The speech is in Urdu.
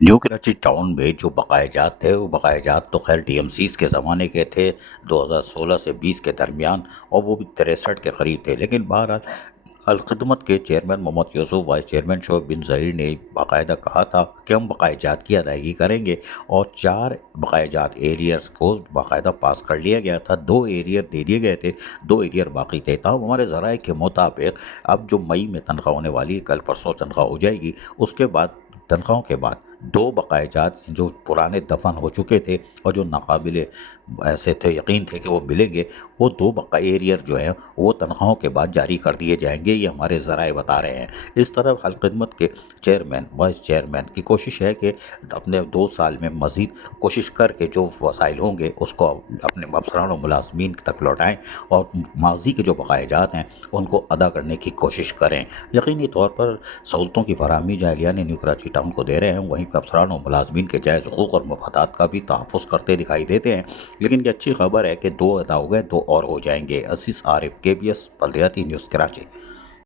نیو کراچی ٹاؤن میں جو بقایا جات تھے وہ بقایا جات تو خیر ڈی ایم سیز کے زمانے کے تھے، 2016 سے 20 کے درمیان، اور وہ بھی 63 کے قریب تھے، لیکن بہرحال الخدمت کے چیئرمین محمد یوسف، وائس چیئرمین شعیب بن ظہیر نے باقاعدہ کہا تھا کہ ہم بقایا جات کی ادائیگی کریں گے، اور 4 بقایا جات ایریئرز کو باقاعدہ پاس کر لیا گیا تھا، 2 ایریئر دے دیے گئے تھے، 2 ایریئر باقی تھے۔ تاہم ہمارے ذرائع کے مطابق اب جو مئی میں تنخواہ ہونے والی ہے، کل پرسوں تنخواہ ہو جائے گی، اس کے بعد تنخواہوں کے بعد 2 بقایا جات جو پرانے دفن ہو چکے تھے اور جو ناقابل ایسے تھے یقین تھے کہ وہ ملیں گے، وہ 2 بقایا ایریئر جو ہیں وہ تنخواہوں کے بعد جاری کر دیے جائیں گے، یہ ہمارے ذرائع بتا رہے ہیں۔ اس طرح الخدمت کے چیئرمین، وائس چیئرمین کی کوشش ہے کہ اپنے 2 سال میں مزید کوشش کر کے جو وسائل ہوں گے اس کو اپنے افسران و ملازمین تک لوٹائیں، اور ماضی کے جو بقایا جات ہیں ان کو ادا کرنے کی کوشش کریں۔ یقینی طور پر سہولتوں کی فراہمی جہاں اہلیان نیو کراچی ٹاؤن کو دے رہے ہیں، وہیں پہ افسران و ملازمین کے جائز حقوق اور مفادات کا بھی تحفظ کرتے دکھائی دیتے ہیں، لیکن یہ اچھی خبر ہے کہ 2 ادا ہو گئے، 2 اور ہو جائیں گے۔ عزیز عارف، کے بی ایس بلدیاتی نیوز، کراچی۔